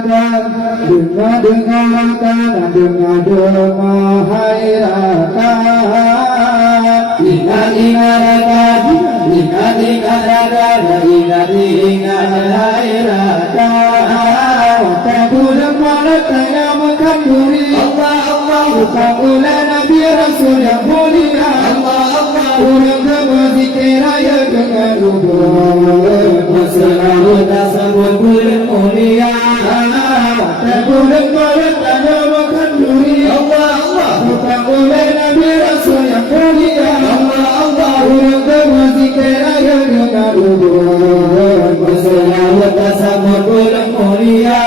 Dengar-dengarkan, dengar-dengar hai rakan. Ingat-ingatkan, ingat-ingatkan, ingat-ingat hai rakan. Waktu malam tengah mengkanduri Allah, Allah. Bukan oleh Nabi Rasul yang mulia Allah, Allah. Orang berzikir raya dengan rukun. Masalah tersebut bulan mulia bulan malam tengah mengkanduri Allah, Allah. Bukan oleh Nabi Rasul yang mulia Allah, Allah. Orang berzikir raya dengan rukun. Masalah tersebut bulan mulia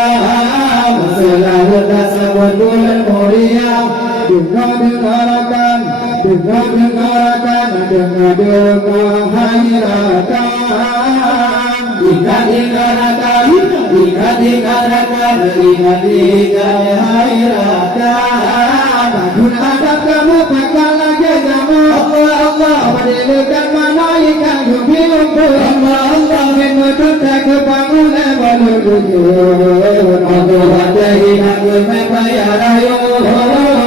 tersebut bulan mulia. Dengar-dengarkan, dengar-dengarkan, dengar-dengar hai rakan. Ingat-ingatkan, ingat-ingatkan, ingat-ingat hai rakan. Bangun adab kamu pakai lagi jamu Allah, Allah. Padahkan malaikat yubiuku Allah, Allah. Menutut ke bangunan balu rujun Allah hati aku membayar ayo.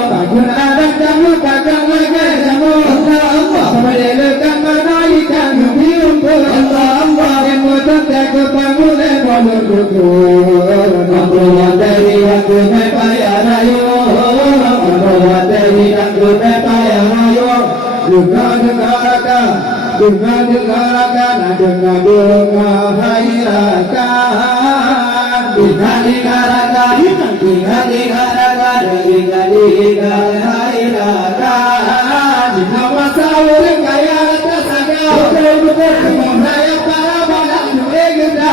Bangun adab kamu pakai lagi jamu Allah, Allah. Padahkan malaikat yubiuku Allah, Allah. Menutut ke bangunan balu rujun Allah hati aku membayar ayo. Allah hati aku membayar ayo. Dengar-dengarkan, dengar-dengarkan, dengar-dengar hai rakan. Ingat-ingatkan, ingat-ingatkan, ingat-ingat hai rakan. Jika masa orang kaya tersaga, betul-betul menghayat para badak juga.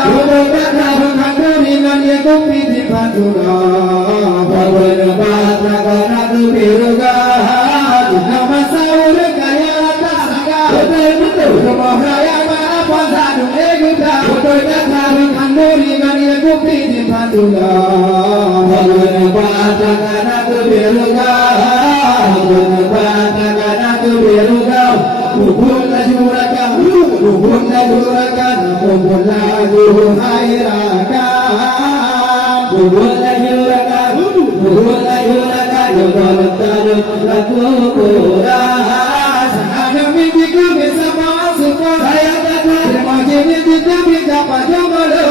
Betul-betul menghadap dengan yang kumpit di pantura. Beberapa rakan aku biruga. Jika masa orang kaya tersaga, betul-betul menghayat para badak juga. Betul-betul menghadap dengan yang kumpit di pantura. Beberapa rakan aku biruga. Beberapa rakan aku biruga. Kumpul lajurakan, kumpul lajurakan, kumpul laju hai rakan. Kumpul lajurakan, kumpul lajurakan, kumpul lagu kurang. Sehingga mimpiku bisa masuk saya takkan termajin itu bisa pada malu.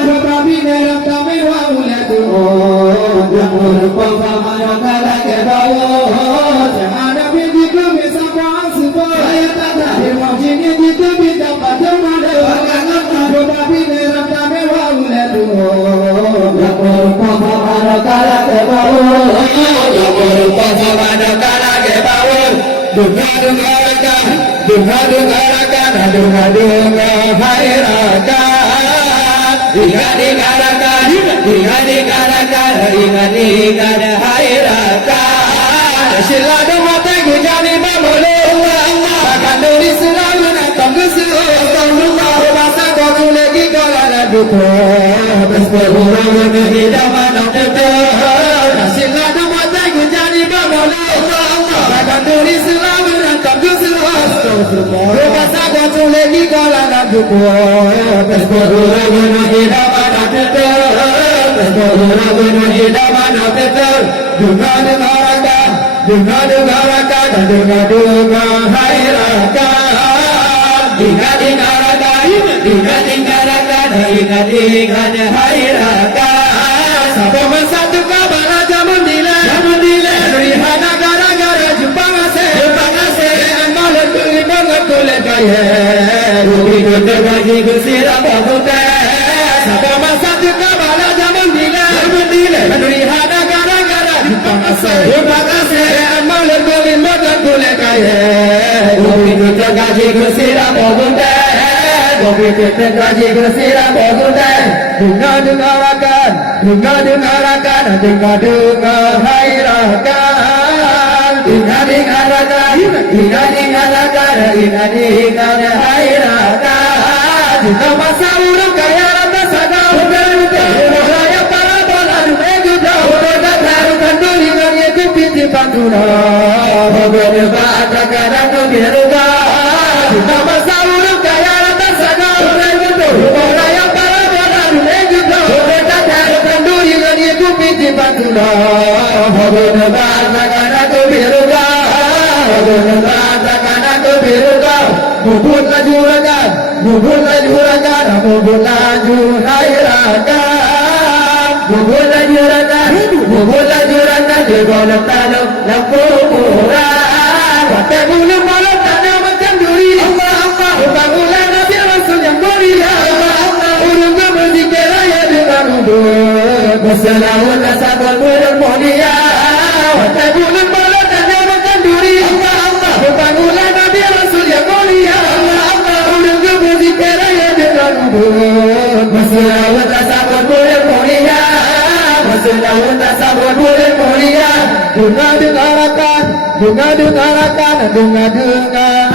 Tetapi dalam kami wawulah Tuhan yang berpengalaman yang lagi bawah. Sehingga mimpiku bisa masuk saya takkan termajin itu bisa pada malu. Tetapi dalam kami wawulah Tuhan yang berpengalaman yang lagi bawah. Yang berpengalaman yang lagi bawah. Dengar-dengarkan, dengar-dengarkan, dengar-dengar hai rakan. Ingat-ingatkan, ingat-ingatkan, ingat-ingat hai rakan. Sila dua tengku jadi mamulu Allah. Akan dari selalu datang ke Allah. Bahasa kau lagi kalau ada duka. Berseberuan kehidupan tetap. Sila dua tengku jadi mamulu Allah. Akan dari selalu datang ke Allah. Bahasa kau lagi kalau ada duka. Berseberuan kehidupan tetap. Berseberuan kehidupan tetap. Dengar-dengarkan, dengar-dengarkan, dengar-dengar hai rakan. Ingat-ingatkan, ingat-ingatkan, ingat-ingat hai rakan. Sabah bersatu kabar zaman dilai, zaman dilai. Rihana gara-gara jumpa ngasih, jumpa ngasih. Amalan kulit banget kulit kaya. Hidup tergaji kusirah bahutai. Sabah bersatu kabar zaman dilai, zaman dilai. Rihana gara-gara jumpa ngasih, jumpa ngasih. Amalan kulit banget kulit kaya. Hidup tergaji kusirah bahutai. Hidup tergaji kusirah bahutai. Dengar-dengarkan, dengar-dengarkan, dengar-dengar hai rakan. Ingat-ingatkan, ingat-ingatkan, ingat-ingat hai rakan. Jika masa orang kaya rata sadar, betul-betul raya para bola menuju jauh. Betul-betul dengan yang kupit di pantura. Beberapa rakan aku biruga. Jika masa orang kaya rata sadar, betul-betul raya para bola menuju jauh. Betul-betul Allah Habunabana biruka Habunabana biruka Mubun lajurakan Mubun lajurakan Mubun lajurakan Mubun lajurakan Mubun lajurakan Di golok tanam lampu murah Wate bulan malam tanam macam duri Allah Allah Bangunan Nabi Rasul yang mulia Allah Allah Urung berzikir raya dengan ubud Masalahun asabul bulan mulia Wate bulan malam tanam macam duri Allah Allah Bangunan Nabi Rasul yang mulia Allah Allah Urung berzikir raya dengan ubud Masalahun asabul bulan mulia Masalahun asabul bulan mulia Dengar-dengarkan Dengar-dengarkan Dengar-dengar